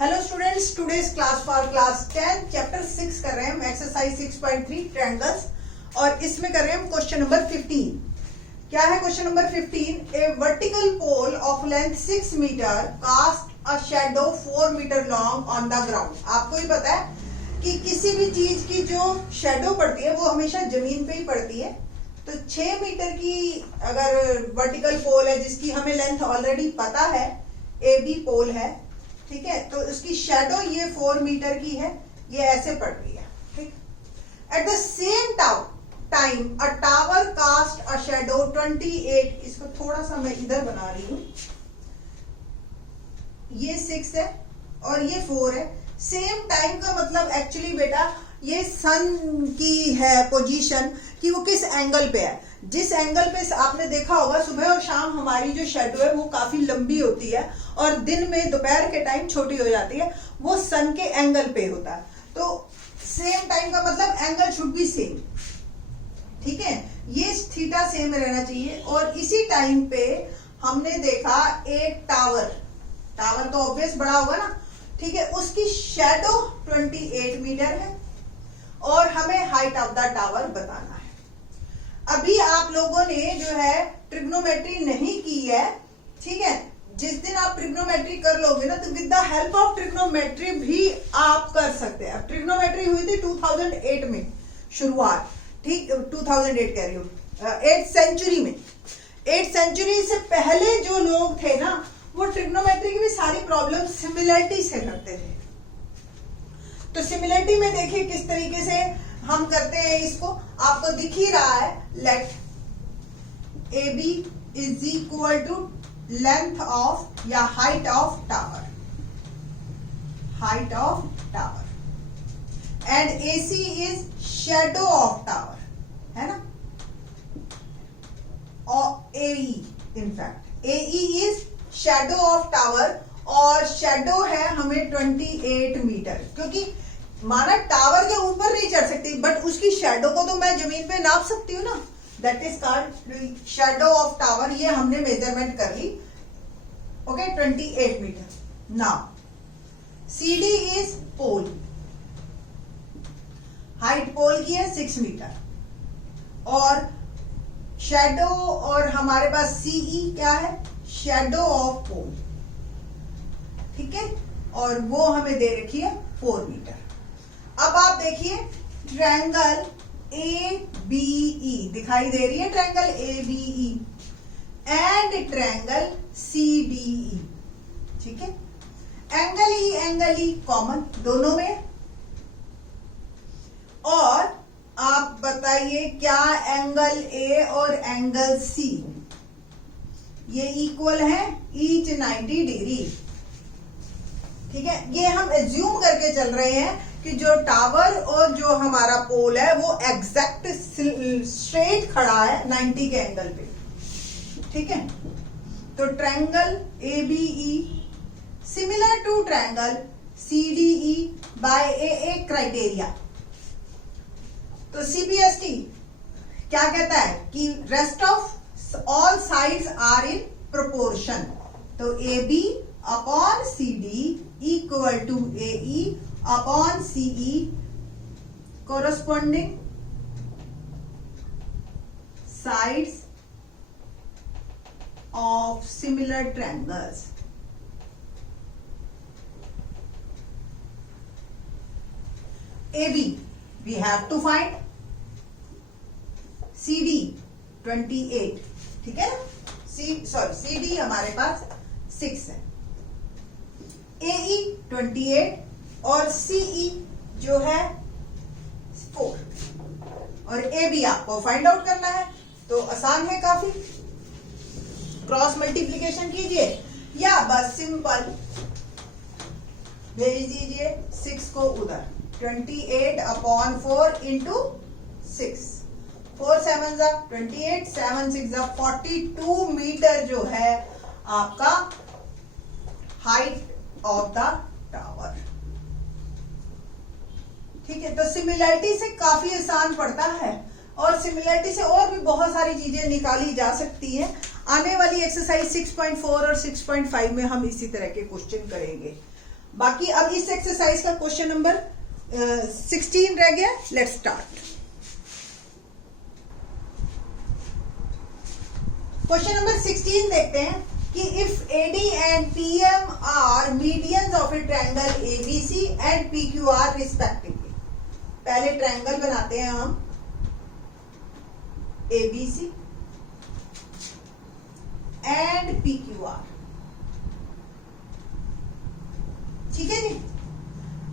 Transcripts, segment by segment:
Hello students, today's class for class 10 chapter 6 कर रहे हैं हम, एक्सरसाइज 6.3 ट्रायंगल्स, और इसमें कर रहे हैं हम क्वेश्चन नंबर 15। क्या है question number 15? A vertical pole of length 6 metre cast a shadow 4 metre long on the ground. आपको ही पता है कि किसी भी चीज की जो शैडो पड़ती है वो हमेशा जमीन पे ही पड़ती है। तो 6 मीटर की अगर वर्टिकल पोल है जिसकी हमें लेंथ ऑलरेडी पता है, ए बी पोल है, ठीक है, तो उसकी शैडो ये 4 मीटर की है, ये ऐसे पड़ रही है, ठीक। At the same time a tower cast a shadow 28, इसको थोड़ा सा मैं इधर बना रही हूं, ये 6 है और ये 4 है। सेम टाइम का मतलब एक्चुअली बेटा ये सन की है पोजीशन कि वो किस एंगल पे है। जिस एंगल पे आपने देखा होगा सुबह और शाम हमारी जो शैडो है वो काफी लंबी होती है और दिन में दोपहर के टाइम छोटी हो जाती है, वो सन के एंगल पे होता है। तो सेम टाइम का मतलब एंगल शुड बी सेम, ठीक है, ये थीटा सेम रहना चाहिए। और इसी टाइम पे हमने देखा एक टावर तो ऑब्वियस बड़ा होगा ना, ठीक है, उसकी शैडो 28 मीटर है और हमें हाइट ऑफ द टावर बताना है। अभी आप लोगों ने जो है ट्रिग्नोमेट्री नहीं की है, ठीक है, जिस दिन आप ट्रिग्नोमेट्री कर लोगे ना तो with the help of trigonometry भी आप कर सकते हैं। ट्रिग्नोमेट्री हुई थी 2008 में शुरुआत, ठीक, 2008 कह रही हूँ, 8th सेंचुरी में। 8th सेंचुरी से पहले जो लोग थे ना वो ट्रिग्नोमेट्री की भी सारी प्रॉब्लम सिमिलरिटी से करते थे। तो सिमिलरिटी में देखिए किस तरीके से हम करते हैं इसको, आपको दिख ही रहा है। Let A B is equal to length of या height of tower, and A C is shadow of tower, है ना, और A E, in fact A E is shadow of tower, और शैडो है हमें 28 मीटर, क्योंकि माना टावर के ऊपर नहीं चढ़ सकती बट उसकी शैडो को तो मैं जमीन पे नाप सकती हूँ ना, that is called shadow of tower. ये हमने मेजरमेंट कर ली, okay, 28 metre. Now C D is pole, height pole की है 6 मीटर, और शैडो, और हमारे पास सीई क्या है, शैडो ऑफ पोल, ठीक है, और वो हमें दे रखी है 4 मीटर। अब आप देखिए ट्रायंगल ए बी ई दिखाई दे रही है, triangle A B E and triangle C D E, ठीक है, एंगल ई कॉमन दोनों में। और आप बताइए क्या एंगल ए और एंगल सी ये इक्वल है, ईच 90 डिग्री, ठीक है। ये हम एज्यूम करके चल रहे हैं कि जो टावर और जो हमारा पोल है वो एग्जैक्ट स्ट्रेट खड़ा है 90 के एंगल पे, ठीक है। तो triangle A B E similar to triangle C D E by A criteria. तो सीबीएसटी क्या कहता है कि rest of all sides are in proportion. तो A B upon C D equal to A E upon C E, corresponding sides of similar triangles. AB we have to find, CD 28, ठीक है ना, CD हमारे पास 6 है, AE 28 और CE जो है 4, और AB आपको फाइंड आउट करना है। तो आसान है काफी, क्रॉस मल्टीप्लीकेशन कीजिए या बस सिंपल भेज दीजिए 6 को उधर, 28 अपॉन 4 इंटू 6, 4 7 जा 28, 7 6 जा 42 मीटर जो है आपका हाइट ऑफ द टावर, ठीक है। तो सिमिलरिटी से काफी आसान पड़ता है, और सिमिलरिटी से और भी बहुत सारी चीजें निकाली जा सकती हैं। आने वाली एक्सरसाइज 6.4 और 6.5 में हम इसी तरह के क्वेश्चन करेंगे। बाकी अब इस एक्सरसाइज का क्वेश्चन नंबर 16 रह गया। Let's start. क्वेश्चन नंबर 16 देखते हैं कि if AD and PM are medians of a triangle ABC and PQR respectively. पहले ट्रायंगल बनाते हैं हम ABC एंड PQR, ठीक है जी।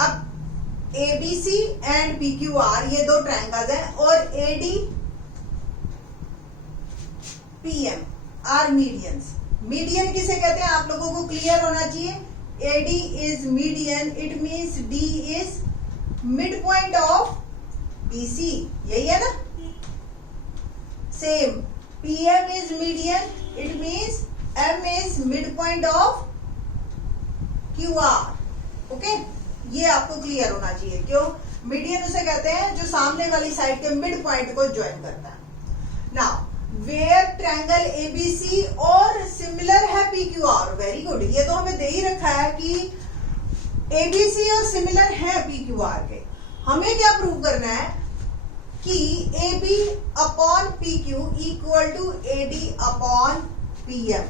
अब ABC एंड PQR ये दो ट्रायंगल्स हैं और AD PM are medians. Median किसे कहते हैं आप लोगों को क्लियर होना चाहिए। AD is median, it means D is mid point of BC, यही है ना। Same PM is median, it means M is mid point of QR। Okay, ये आपको क्लियर होना चाहिए। क्यों? मीडियन उसे कहते हैं जो सामने वाली साइड के मिड पॉइंट को ज्वाइन करता है। नाउ वेयर ट्रायंगल ABC और सिमिलर है PQR, वेरी गुड, ये तो हमें दे ही रखा है कि ABC और सिमिलर है PQR के। हमें क्या प्रूव करना है कि AB upon PQ equal to AD upon PM।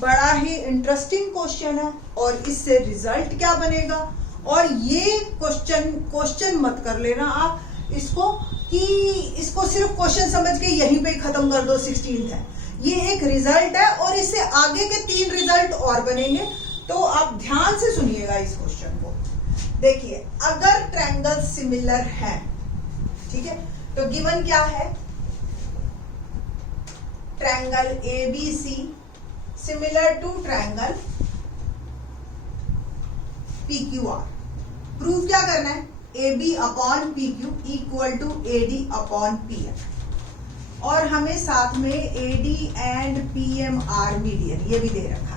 बड़ा ही इंटरेस्टिंग क्वेश्चन है और इससे रिजल्ट क्या बनेगा। और ये क्वेश्चन मत कर लेना आप इसको कि इसको सिर्फ क्वेश्चन समझ के यहीं पे खत्म कर दो। 16 है, ये एक रिजल्ट है और इससे आगे के 3 रिजल्ट और बनेंगे, तो आप ध्यान से सुनिएगा इस क्वेश्चन को। देखिए, अगर ट्रायंगल सिमिलर है, ठीक है, तो गिवन क्या है, triangle ABC similar to triangle PQR। Proof क्या करना है, AB upon PQ equal to AD upon PM, और हमें साथ में AD and PM are median, ये भी दे रखा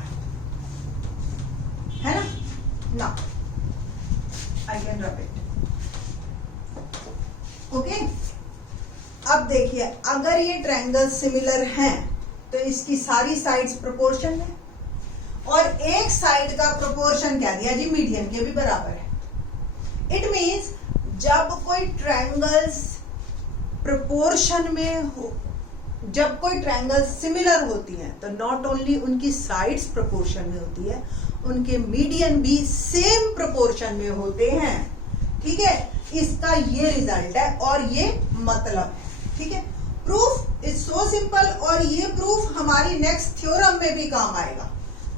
है ना। ना I can rub it. Okay, अब देखिए, अगर ये ट्रायंगल सिमिलर हैं तो इसकी सारी साइड्स प्रोपोर्शन है, और एक साइड का प्रोपोर्शन क्या दिया जी, मीडियन के भी बराबर है। इट मीन्स जब कोई ट्रायंगल्स प्रोपोर्शन में हो, जब कोई ट्रायंगल सिमिलर होती हैं, तो नॉट ओनली उनकी साइड्स प्रोपोर्शन में होती है, उनके मीडियन भी सेम प्रोपोर्शन में होते हैं। ठीक है, इसका ये रिजल्ट है और ये मतलब है। ठीक है, प्रूफ इज सो सिंपल, और ये प्रूफ हमारी नेक्स्ट थ्योरम में भी काम आएगा,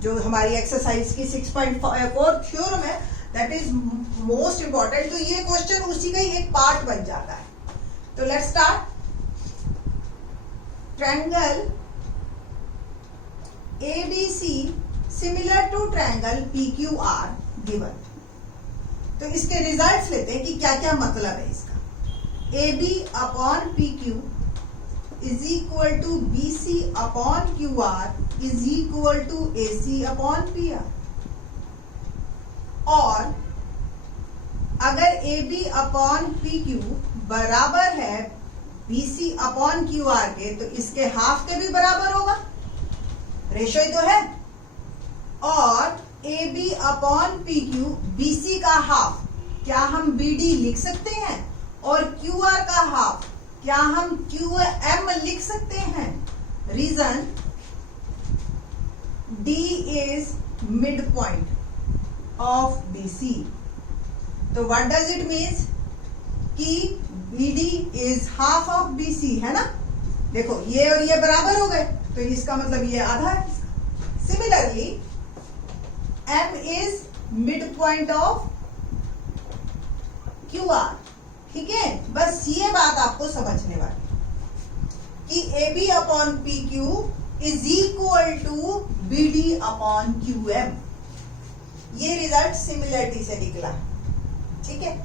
जो हमारी एक्सरसाइज की 6.4 थ्योरम है, दैट इज मोस्ट इंपॉर्टेंट। तो ये क्वेश्चन उसी का ही एक पार्ट बन जाता है। तो let's start. Triangle ABC similar to triangle PQR given. तो इसके रिजल्ट्स लेते हैं कि क्या क्या मतलब है इसका। AB upon PQ is equal to BC upon QR is equal to AC upon PR। और अगर AB अपॉन PQ बराबर है BC अपॉन QR के, तो इसके हाफ के भी बराबर होगा, रेशो ही तो है। और AB अपॉन PQ BC का हाफ क्या हम BD लिख सकते हैं, और QR का हाफ क्या हम QM लिख सकते हैं। Reason, D is mid point of BC। तो व्हाट डज इट मीन्स कि BD is half of BC, है ना। देखो, ये और ये बराबर हो गए, तो इसका मतलब ये आधा है। Similarly M is mid point of QR। ठीक है, बस ये बात आपको समझने वाली कि AB upon PQ is equal to BD upon QM। ये रिजल्ट सिमिलरिटी से निकला। ठीक है,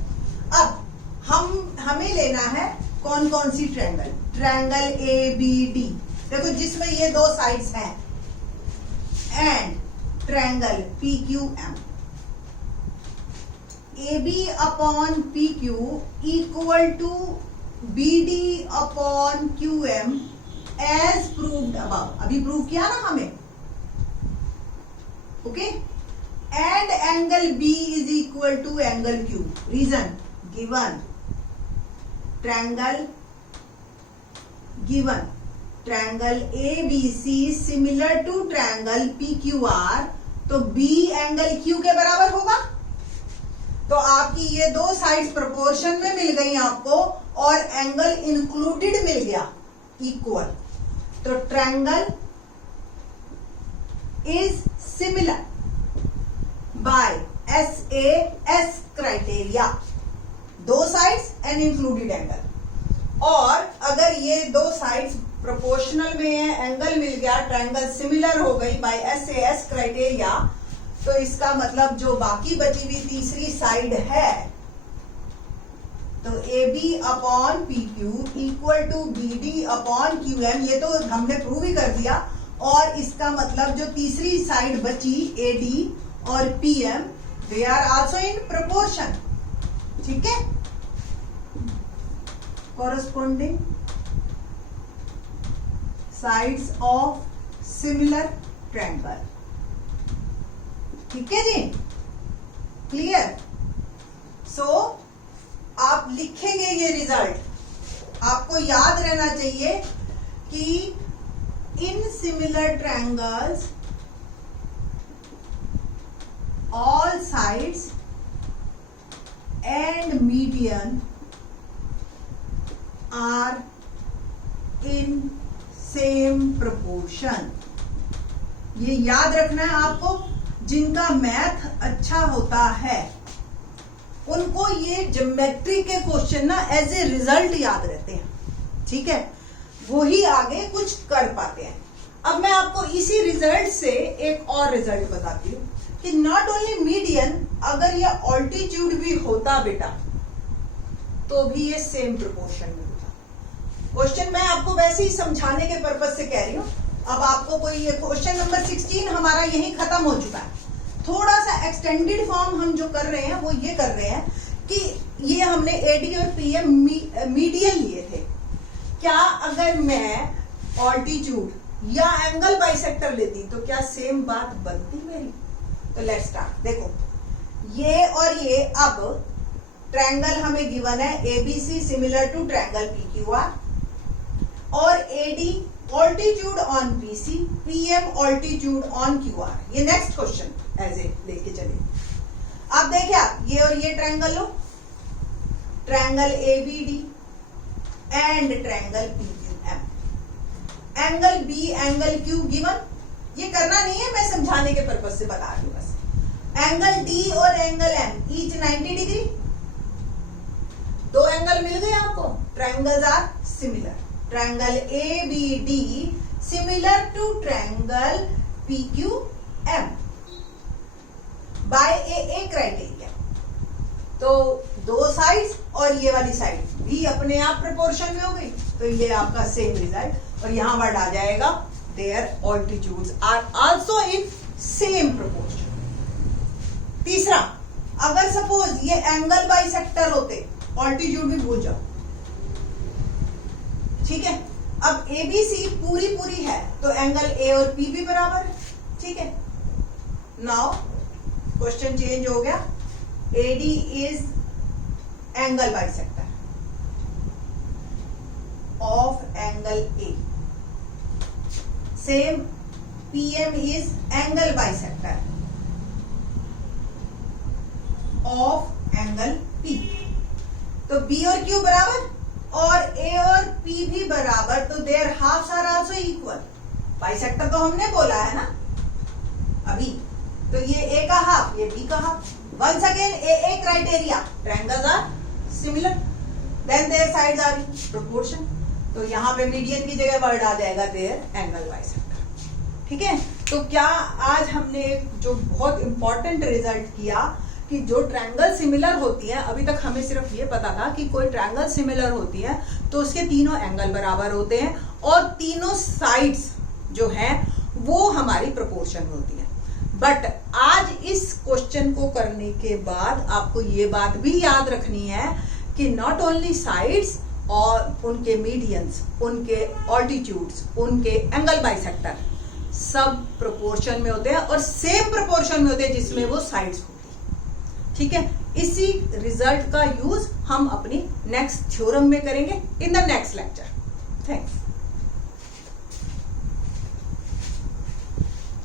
अब हमें लेना है कौन कौन सी ट्रायंगल, ट्रायंगल ABD, देखो जिसमें ये दो साइड्स हैं, and triangle PQM। AB upon PQ equal to BD upon QM as proved above. अभी प्रूव किया ना हमें। Okay, and angle B is equal to angle Q. Reason given triangle ABC is similar to triangle PQR, तो B angle Q के बराबर होगा। तो आपकी ये दो साइड्स प्रोपोर्शन में मिल गई आपको और एंगल इंक्लूडेड मिल गया इक्वल। तो triangle is similar by SAS criteria, दो साइड्स एंड इंक्लूडेड एंगल। और अगर ये दो साइड्स प्रोपोर्शनल में है, एंगल मिल गया, ट्रायंगल सिमिलर हो गई बाय SAS क्राइटेरिया, तो इसका मतलब जो बाकी बची हुई तीसरी साइड है, तो AB upon PQ equal to BD upon QM, ये तो हमने प्रूव ही कर दिया। और इसका मतलब जो तीसरी साइड बची AD और PM, they are also in proportion. ठीक है, corresponding sides of similar triangle. ठीक है जी, क्लियर। सो आप लिखेंगे ये रिजल्ट, आपको याद रहना चाहिए कि in similar triangles all sides and median are in same proportion. ये याद रखना है आपको। जिनका मैथ अच्छा होता है उनको ये ज्योमेट्री के क्वेश्चन ना एज ए रिजल्ट याद रहते हैं। ठीक है, वो ही आगे कुछ कर पाते हैं। अब मैं आपको इसी रिजल्ट से एक और रिजल्ट बताती हूँ कि नॉट ओनली मीडियन, अगर ये ऑल्टीट्यूड भी होता बेटा तो भी ये सेम प्रोपोर्शन में होता। क्वेश्चन मैं आपको वैसे ही समझाने के पर्पज से कह रही हूँ। अब आपको कोई ये क्वेश्चन नंबर 16 हमारा यही खत्म हो चुका है। थोड़ा सा एक्सटेंडेड फॉर्म हम जो कर रहे हैं वो ये कर रहे हैं कि ये हमने AD और PM मीडियन लिए थे। क्या अगर मैं ऑल्टीट्यूड या एंगल बाइसेक्टर लेती तो क्या सेम बात बनती मेरी? तो लेट्स स्टार्ट। देखो ये और ये, अब ट्रायंगल हमें गिवन है ABC similar to triangle PQR और AD altitude on PC, PM altitude on QR। ये नेक्स्ट क्वेश्चन एज ए लेके चलिए। अब देखिए आप ये और ये ट्रायंगल लो, triangle ABD and triangle PQM, angle B angle Q given. ये करना नहीं है, मैं समझाने के पर्पज से बता रही हूं बस। एंगल D और एंगल M ईच 90 डिग्री, दो एंगल मिल गए आपको, triangles are similar. Triangle ABD similar to triangle PQM by AA criteria. तो दो साइड्स और ये वाली साइड भी अपने आप प्रोपोर्शन में हो गई, तो ये आपका सेम रिजल्ट। और यहां वर्ड आ जाएगा their altitudes are also in same proportion. तीसरा, अगर सपोज ये एंगल बाइसेक्टर होते, ऑल्टीट्यूड भी भूल जाओ। ठीक है, अब ABC पूरी पूरी है तो एंगल A और P भी बराबर है। ठीक है, नाउ क्वेश्चन चेंज हो गया। AD is angle bisector of angle A, same PM is angle bisector of angle P। तो B और Q बराबर और A और P भी बराबर, तो their halves are also equal. Bisector तो हमने बोला है ना अभी, तो ये A का हाफ, ये B का half. Once again AA criteria, triangles are similar, then their sides are in proportion. तो यहाँ पे मीडियन की जगह वर्ड आ जाएगा देयर एंगल बाइसेक्टर। ठीक है, तो क्या आज हमने एक जो बहुत इंपॉर्टेंट रिजल्ट किया कि जो ट्रायंगल सिमिलर होती है, अभी तक हमें सिर्फ ये पता था कि कोई ट्रायंगल सिमिलर होती है तो उसके तीनों एंगल बराबर होते हैं और तीनों साइड्स जो हैं वो हमारी प्रोपोर्शन में होती है। बट आज इस क्वेश्चन को करने के बाद आपको ये बात भी याद रखनी है कि नॉट ओनली साइड्स और उनके मीडियंस, उनके ऑल्टीट्यूड्स, उनके एंगल बाइसेक्टर सब प्रोपोर्शन में होते हैं और सेम प्रोपोर्शन में होते हैं जिसमें वो साइड्स होती है। ठीक है, इसी रिजल्ट का यूज हम अपनी नेक्स्ट थ्योरम में करेंगे in the next lecture. Thanks.